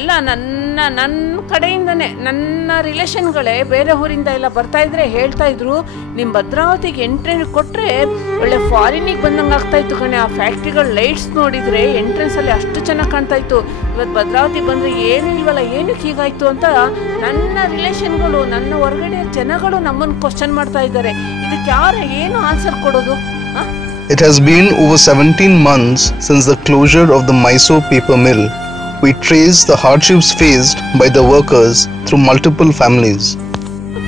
ಎಲ್ಲ ನನ್ನ ಕಡೆಯಿಂದನೇ ನನ್ನ ರಿಲೇಷನ್ಗಳೇ ಬೇರೆ ಊರಿಂದ ಎಲ್ಲ ಬರ್ತಾಯಿದ್ರೆ ಹೇಳ್ತಾಯಿದ್ರು, ನಿಮ್ಮ ಭದ್ರಾವತಿಗೆ ಎಂಟ್ರಿ ಕೊಟ್ಟರೆ ಒಳ್ಳೆ ಫಾರಿನಿಗೆ ಬಂದಂಗೆ ಆಗ್ತಾಯಿತ್ತು ಕಣೆ. ಆ ಫ್ಯಾಕ್ಟ್ರಿಗಳ ಲೈಟ್ಸ್ ನೋಡಿದರೆ ಎಂಟ್ರೆನ್ಸಲ್ಲಿ ಅಷ್ಟು ಚೆನ್ನಾಗಿ ಕಾಣ್ತಾಯಿತ್ತು. ಇವತ್ತು ಭದ್ರಾವತಿಗೆ ಬಂದರೆ ಏನೂ ಇಲ್ವಲ್ಲ, ಏನಕ್ಕೆ ಹೀಗಾಯಿತು ಅಂತ ನನ್ನ ರಿಲೇಷನ್ಗಳು, ನನ್ನ ಹೊರಗಡೆ ಜನಗಳು ನಮ್ಮನ್ನು ಕ್ವಶನ್ ಮಾಡ್ತಾ ಇದ್ದಾರೆ. ಇದಕ್ಕೆ ಯಾರು ಏನು ಆನ್ಸರ್ ಕೊಡೋದು? It has been over 17 months since the closure of the Mysore paper mill. We trace the hardships faced by the workers through multiple families.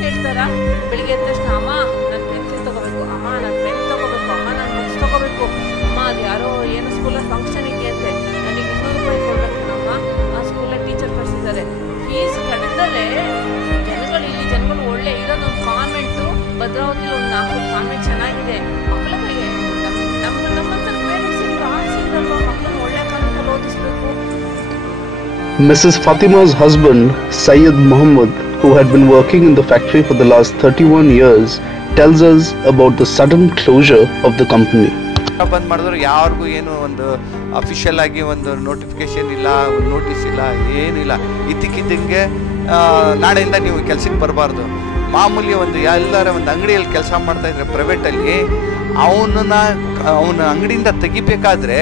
ಹೇಳ್ತಾರಾ ಬೆಳಿಗ್ಗೆ ಎದ್ದ ತಕ್ಷಣ, ಅಮ್ಮ ನಾನು ಪೆನ್ಸಿಲ್ ತಗೋಬೇಕು, ಅಮ್ಮ ನಾನು ಪೆನ್ ತಗೋಬೇಕು, ಅಮ್ಮ ನಾನು ಬುಕ್ಸ್ ತಗೋಬೇಕು, ಅಮ್ಮ ಅದು ಯಾರೋ ಏನು ಸ್ಕೂಲಲ್ಲಿ ಫಂಕ್ಷನ್ ಇದೆಯಂತೆ ನನಗೆ 200 ರೂಪಾಯಿ ಕೊಡಬೇಕು, ನಮ್ಮ ಆ ಸ್ಕೂಲಲ್ಲಿ ಟೀಚರ್ ಕಳಿಸಿದ್ದಾರೆ. ಫೀಸ್ ಕಟ್ಟದಲ್ಲೇ ಜನಗಳು ಒಳ್ಳೆ ಇರೋದೊಂದು ಕಾನ್ವೆಂಟು ಭದ್ರಾವತಿಲಿ ಒಂದು 4 ಕಾನ್ವೆಂಟ್ ಚೆನ್ನಾಗಿದೆ. ಮಕ್ಕಳಿಗೆ ನಮ್ಮಂತ ಪೇರೆಂಟ್ಸ್ ಇದ್ರು ಆಸೆಗಳಲ್ವ ಮಕ್ಕಳನ್ನ ಒಳ್ಳೆ ಕಾನ್ವೆಂಟಲ್ಲಿ ಓದಿಸ್ಬೇಕು. Mrs. Fatima's husband, Syed Muhammad, who had been working in the factory for the last 31 years, tells us about the sudden closure of the company. ಬಂದ್ ಮಾಡಿದ್ರು ಯಾರಿಗೂ ಏನು ಒಂದು ಅಫಿಷಿಯಲ್ ಆಗಿ ಒಂದು ನೋಟಿಫಿಕೇಶನ್ ಇಲ್ಲ, ಒಂದು ನೋಟಿಸ್ ಇಲ್ಲ, ಏನಿಲ್ಲ. ಇದ್ದಕ್ಕಿದ್ದಂಗೆ ನಾಳೆಯಿಂದ ನೀವು ಕೆಲಸಕ್ಕೆ ಬರಬಾರ್ದು. ಮಾಮೂಲಿ ಒಂದು ಎಲ್ಲರ ಒಂದು ಅಂಗಡಿಯಲ್ಲಿ ಕೆಲಸ ಮಾಡ್ತಾಯಿದ್ರೆ ಪ್ರೈವೇಟಲ್ಲಿ ಅವನ ಅಂಗಡಿಯಿಂದ ತೆಗಿಬೇಕಾದ್ರೆ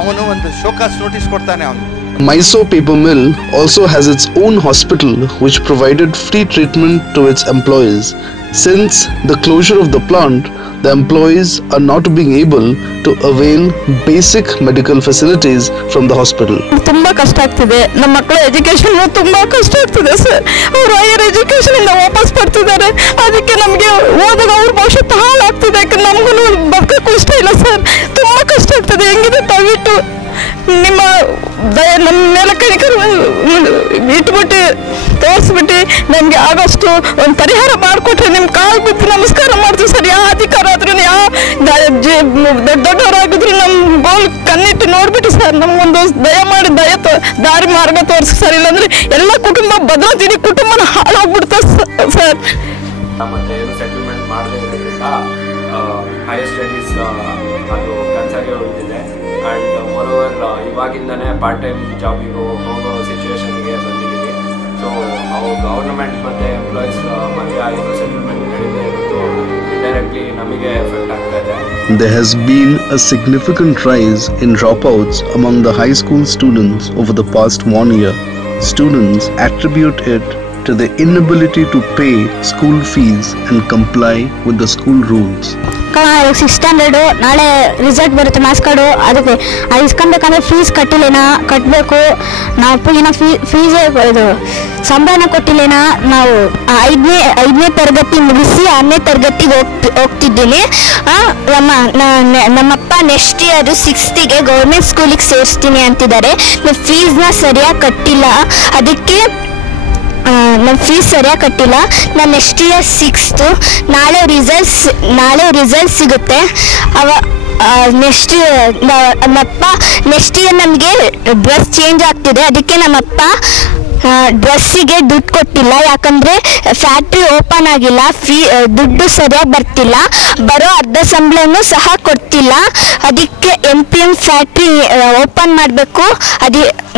ಅವನು ಒಂದು ಶೋಕಾಸ್ ನೋಟಿಸ್ ಕೊಡ್ತಾನೆ. ಅವನು Mysore paper mill also has its own hospital which provided free treatment to its employees. Since the closure of the plant, the employees are not being able to avail basic medical facilities from the hospital. ತುಂಬಾ ಕಷ್ಟ ಆಗ್ತಿದೆ. ನಮ್ಮ ಮಕ್ಕಳ education ತುಂಬಾ ಕಷ್ಟ ಆಗ್ತಿದೆ sir. ಅವರು higher education ಇಂದ ವಾಪಸ್ ಬರ್ತಿದ್ದಾರೆ. ಅದಕ್ಕೆ ನಮಗೆ ಓದಾಗ ಅವ್ರ ಭವಿಷ್ಯ ಹಾಳಾಗ್ತಿದೆ. ನಮಗೂ ಬದುಕಕ್ಕೂ ಇಷ್ಟ ಇಲ್ಲ ಸರ್. ತುಂಬಾ ಕಷ್ಟ ಆಗ್ತದೆ. ಹೆಂಗಿದೆ ದಯವಿಟ್ಟು ನಿಮ್ಮ ನಮ್ಮ ಮೇಲೆ ಕೈಕರು ಇಟ್ಬಿಟ್ಟು ತೋರಿಸ್ಬಿಟ್ಟು ನಮಗೆ ಆಗೋಷ್ಟು ಒಂದು ಪರಿಹಾರ ಮಾಡಿಕೊಟ್ರೆ ನಿಮ್ಮ ಕಾಲು ಬಿದ್ದು ನಮಸ್ಕಾರ ಮಾಡ್ತೀವಿ ಸರ್. ಯಾವ ಅಧಿಕಾರ ಆದ್ರೂ ಯಾವ ದೊಡ್ಡವರಾಗಿದ್ರು ನಮ್ಮ ಗೋಲ್ ಕಣ್ಣಿಟ್ಟು ನೋಡ್ಬಿಟ್ಟು ಸರ್ ನಮಗೊಂದು ದಯಮಾಡಿ ದಾರಿ ಮಾರ್ಗ ತೋರಿಸಿ ಸರ್. ಇಲ್ಲಾಂದ್ರೆ ಎಲ್ಲ ಕುಟುಂಬ ಭದ್ರಾವತಿ ಕುಟುಂಬನ ಹಾಳಾಗ್ಬಿಡ್ತಾ ಸರ್. ಮತ್ತೆ ಏನು ಸೆಟಲ್ಮೆಂಟ್ ಮಾಡದೇ ಇರೋದ್ರಿಂದ ಹೈಯರ್ ಸ್ಟಡೀಸ್ ಅದು ಕನ್ಸಾಗಿ ಉಳಿದಿದೆ. ಆ್ಯಂಡ್ ಮೋರೋವರ್ ಇವಾಗಿಂದನೇ ಪಾರ್ಟ್ ಟೈಮ್ ಜಾಬಿಗೂ ಹೋಗೋ ಸಿಚುವೇಶನ್ಗೆ ಬಂದಿದ್ದೀವಿ. ಸೊ ಅವು ಗೌರ್ಮೆಂಟ್ ಮತ್ತು ಎಂಪ್ಲಾಯೀಸ್ ಮಧ್ಯೆ ಏನು ಸೆಟಲ್ಮೆಂಟ್ ನಡೀದೇ ಇರೋದು ಇಂಡೈರೆಕ್ಟ್ಲಿ ನಮಗೆ ಎಫೆಕ್ಟ್ ಆಗ್ತಾ ಇದೆ. There has been a significant rise in dropouts among the high school students over the past 1 year. Students attribute it to the inability to pay school fees and comply with the school rules. 6th standard ನಾಳೆ result ಬರುತ್ತೆ, marks card. ಅದಕ್ಕೆ ಅದು ಇಸ್ಕೊಬೇಕಂದ್ರೆ fees ಕಟ್ಟಿಲ್ಲೇನಾ, ಕಟ್ಟಬೇಕು. ನಾವು ಅಪ್ಪಗಿನ fees ಇದು ಸಂಬಳನ ಕೊಟ್ಟಿಲ್ಲೇನಾ. ನಾವು ಐದನೇ ತರಗತಿ ಮುಗಿಸಿ 6ನೇ ತರಗತಿಗೆ ಹೋಗ್ತಿದ್ದೀನಿ. ನಮ್ಮಪ್ಪ ನೆಕ್ಸ್ಟ್ ಇಯರ್ 6th ಗೌರ್ಮೆಂಟ್ ಸ್ಕೂಲಿಗೆ ಸೇರಿಸ್ತೀನಿ ಅಂತಿದ್ದಾರೆ. ಫೀಸ್ನ ಸರಿಯಾಗಿ ಕಟ್ಟಿಲ್ಲ. ಅದಕ್ಕೆ ನಮ್ಮ ಫೀಸ್ ಸರಿಯಾಗಿ ಕಟ್ಟಿಲ್ಲ. ನಾನು ನೆಕ್ಸ್ಟ್ ಇಯರ್ 6th ನಾಳೆ ರಿಸಲ್ಟ್ ಸಿಗುತ್ತೆ. ನೆಕ್ಸ್ಟ್ ನಮ್ಮಪ್ಪ ನೆಕ್ಸ್ಟ್ ಇಯರ್ ನಮಗೆ ಡ್ರೆಸ್ ಚೇಂಜ್ ಆಗ್ತಿದೆ. ಅದಕ್ಕೆ ನಮ್ಮಪ್ಪ ಡ್ರೆಸ್ಸಿಗೆ ದುಡ್ಡು ಕೊಟ್ಟಿಲ್ಲ. ಯಾಕಂದರೆ ಫ್ಯಾಕ್ಟ್ರಿ ಓಪನ್ ಆಗಿಲ್ಲ, ದುಡ್ಡು ಸರಿಯಾಗಿ ಬರ್ತಿಲ್ಲ, ಬರೋ ಅರ್ಧ ಸಂಬಳನೂ ಸಹ ಕೊಡ್ತಿಲ್ಲ. ಅದಕ್ಕೆ MPM ಫ್ಯಾಕ್ಟ್ರಿ ಓಪನ್ ಮಾಡಬೇಕು.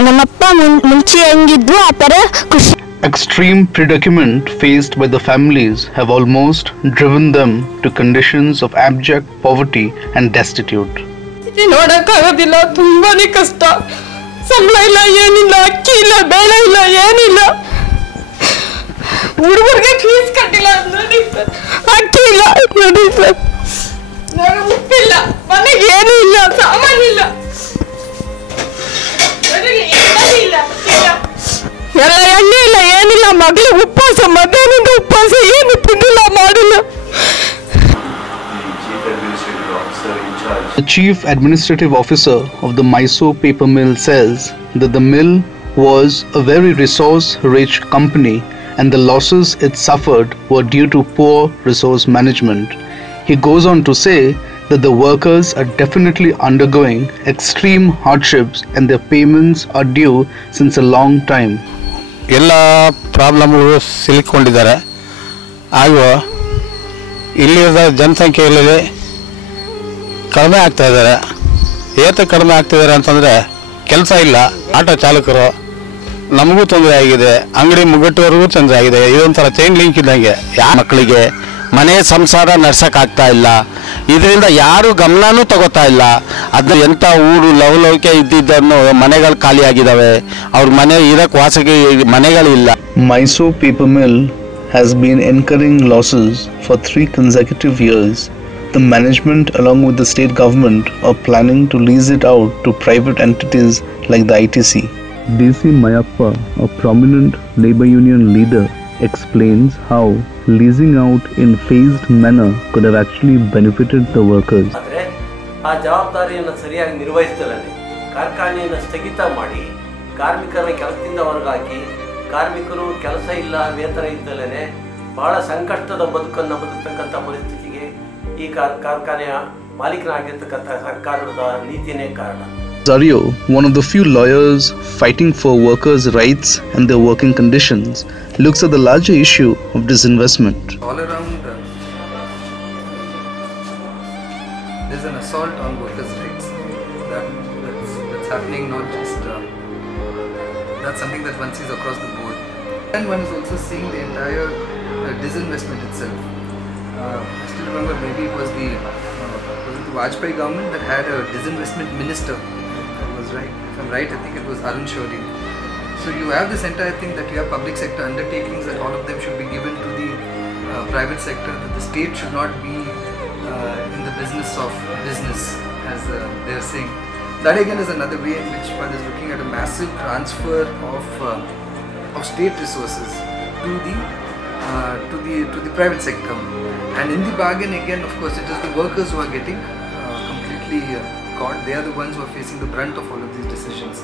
ನಮ್ಮಪ್ಪ ಮುಂಚೆ ಹೆಂಗಿದ್ರು ಆ ಥರ ಖುಷಿ. Extreme predicament faced by the families have almost driven them to conditions of abject poverty and destitute. ನೋಡಕ್ಕಾಗೋದಿಲ್ಲ, ತುಂಬಾನೇ ಕಷ್ಟ. ಸಂಬಳ ಇಲ್ಲ, ಏನಿಲ್ಲ, ಅಕ್ಕಿ ಇಲ್ಲ, ಬೇಳೆ ಇಲ್ಲ, ಏನಿಲ್ಲ. ಹುಡುಗರಿಗೆ ಫೀಸ್ ಕಟ್ಟಿಲ್ಲ, ಅಕ್ಕಿ ಇಲ್ಲ, ನೋಡಿ ಸರ್, ಉಪ್ಪಿಲ್ಲ, ಮನೆಗೆ ಏನೂ ಇಲ್ಲ, ಸಾಮಾನಿಲ್ಲ, ಎಲ್ಲ ಎಣ್ಣೆ ಇಲ್ಲ, ಏನಿಲ್ಲ. ಮಗಳಿಗೆ ಉಪವಾಸ, ಮಧ್ಯಾಹ್ನದ ಉಪವಾಸ, ಏನು ತಿಂದಿಲ್ಲ, ಮಾಡಿಲ್ಲ. The Chief Administrative Officer of the Mysore paper mill says that the mill was a very resource-rich company and the losses it suffered were due to poor resource management. He goes on to say that the workers are definitely undergoing extreme hardships and their payments are due since a long time. ಎಲ್ಲ ಪ್ರಾಬ್ಲಮ್ಗಳು ಸಿಲುಕೊಂಡಿದ್ದಾರೆ. ಹಾಗೂ ಇಲ್ಲಿಯ ಜನಸಂಖ್ಯೆಯಲ್ಲಿ ಕಡಿಮೆ ಆಗ್ತಾ ಇದ್ದಾರೆ. ಏತ ಕಡಿಮೆ ಆಗ್ತಿದ್ದಾರೆ ಅಂತಂದರೆ ಕೆಲಸ ಇಲ್ಲ. ಆಟೋ ಚಾಲಕರು ನಮಗೂ ತೊಂದರೆ ಆಗಿದೆ, ಅಂಗಡಿ ಮುಗ್ಗಟ್ಟುವರೆಗೂ ತೊಂದರೆ ಆಗಿದೆ. ಇದೊಂಥರ ಚೈನ್ ಲಿಂಕ್ ಇದ್ದಂಗೆ. ಮಕ್ಕಳಿಗೆ ಮನೆ ಸಂಸಾರ ನಡ್ಸೋಕ್ಕಾಗ್ತಾ ಇಲ್ಲ. ಇದರಿಂದ ಯಾರು ಗಮನನೂ ತಗೋತಾ ಇಲ್ಲ. ಅದನ್ನ ಎಂಥ ಊರು ಲವಲವಿಕೆ ಇದ್ದಿದ್ದನ್ನು ಮನೆಗಳು ಖಾಲಿಯಾಗಿದ್ದಾವೆ. ಅವ್ರ ಮನೆ ಇರಕ್ಕೆ ವಾಸಕ್ಕೆ ಮನೆಗಳಿಲ್ಲ. Mysore Paper Mill has been incurring losses for 3 consecutive years. The management along with the state government are planning to lease it out to private entities like the ITC. DC Mayappa, a prominent labor union leader, explains how leasing out in phased manner could have actually benefited the workers. ಆದರೆ ಆ ಜವಾಬ್ದಾರಿಯನ್ನು ಸರಿಯಾಗಿ ನಿರ್ವಹಿಸದಲೇ ಕಾರ್ಖಾನೆಯನ್ನು ಸ್ಥಗಿತ ಮಾಡಿ ಕಾರ್ಮಿಕರನ್ನ ಕೆಲಸದಿಂದ ಹೊರಗಾಕಿ ಕಾರ್ಮಿಕರು ಕೆಲಸ ಇಲ್ಲ ವೇತನ ಇದ್ದಲೇ ಬಹಳ ಸಂಕಷ್ಟದ ಬದುಕನ್ನು ಬದುಕತಕ್ಕಂಥ ಪರಿಸ್ಥಿತಿಗೆ ಈ ಕಾರ್ಖಾನೆಯ ಮಾಲೀಕನಾಗಿರ್ತಕ್ಕಂಥ ಸರ್ಕಾರದ ನೀತಿನೇ ಕಾರಣ. Zario, one of the few lawyers fighting for workers' rights and their working conditions, looks at the larger issue of disinvestment. All around, there's an assault on workers' rights. That's happening not just, that's something that one sees across the board. And one is also seeing the entire disinvestment itself. I still remember maybe it was the Vajpayee government that had a disinvestment minister. Right. If I'm right, I think it was Arun Shourie. So you have this entire thing that you have public sector undertakings that all of them should be given to the private sector, that the state should not be in the business of business, as they are saying. That again is another way in which one is looking at a massive transfer of state resources to the private sector. And in the bargain, again, of course, it is the workers who are getting completely. They are the ones who are facing the brunt of all of these decisions.